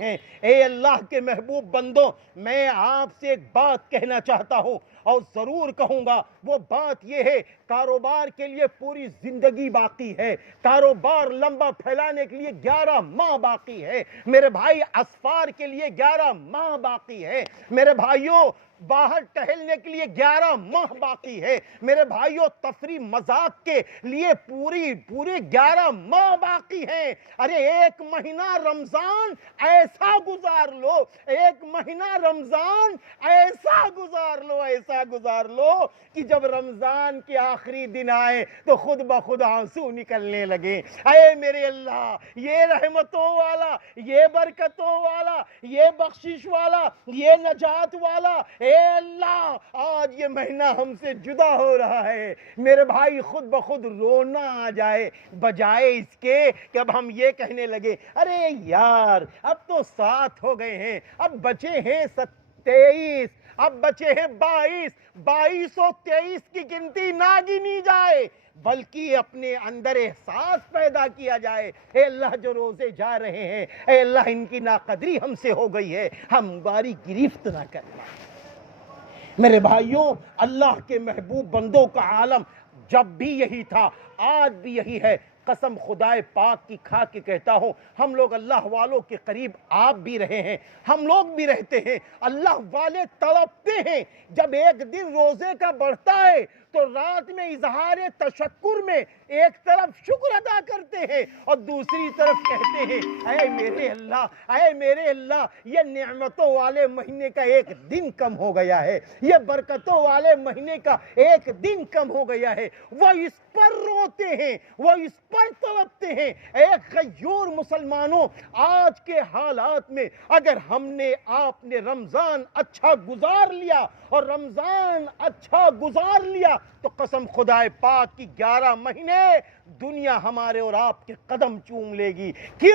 ہیں۔ اے اللہ کے محبوب بندوں، میں آپ سے ایک بات کہنا چاہتا ہوں اور ضرور کہوں گا۔ وہ بات یہ ہے، کاروبار کے لیے پوری زندگی باقی ہے، کاروبار لمبا پھیلانے کے لیے 11 ماہ باقی ہے میرے بھائی، اسفار کے لیے 11 ماہ باقی ہے میرے بھائیوں، باہر ٹہلنے کے لیے 11 ماہ باقی ہے میرے بھائیوں، تفریح مذاق کے لیے پورے 11 ماہ باقی ہیں۔ ارے ایک مہینہ رمضان ایسا گزار لو، ایک مہینہ رمضان ایسا گزار لو کہ جب رمضان کے آخری دن آئے تو خود بخود آنسو نکلنے لگے۔ اے میرے اللہ، یہ رحمتوں والا، یہ برکتوں والا، یہ بخشش والا، یہ نجات والا، اے اللہ آج یہ مہینہ ہم سے جدا ہو رہا ہے میرے بھائی، خود بخود رونا آ جائے، بجائے اس کے کہ اب ہم یہ کہنے لگے ارے یار اب تو 7 ہو گئے ہیں، اب بچے ہیں 23، اب بچے ہیں 22 اور 23 کی گنتی نہ گنی جائے، بلکہ اپنے اندر احساس پیدا کیا جائے، اے اللہ جو روزے جا رہے ہیں، اے اللہ ان کی ناقدری ہم سے ہو گئی ہے، ہم باری گرفت نہ کرنا۔ میرے بھائیوں، اللہ کے محبوب بندوں کا عالم جب بھی یہی تھا، آج بھی یہی ہے۔ قسم خدائے پاک کی کھا کے کہتا ہوں، ہم لوگ اللہ والوں کے قریب آپ بھی رہے ہیں، ہم لوگ بھی رہتے ہیں، اللہ والے تڑپتے ہیں جب ایک دن روزے کا بڑھتا ہے تو رات میں اظہار تشکر میں ایک طرف شکر ادا کرتے ہیں اور دوسری طرف کہتے ہیں اے میرے اللہ یہ نعمتوں والے مہینے کا ایک دن کم ہو گیا ہے، یہ برکتوں والے مہینے کا ایک دن کم ہو گیا ہے۔ وہ اس پر روتے ہیں، وہ اس پر تڑپتے ہیں۔ اے غیور مسلمانوں، آج کے حالات میں اگر ہم نے آپ نے رمضان اچھا گزار لیا اور رمضان اچھا گزار لیا تو قسم خدائے پاک کی 11 مہینے دنیا ہمارے اور آپ کے قدم چوم لے گی۔ کیوں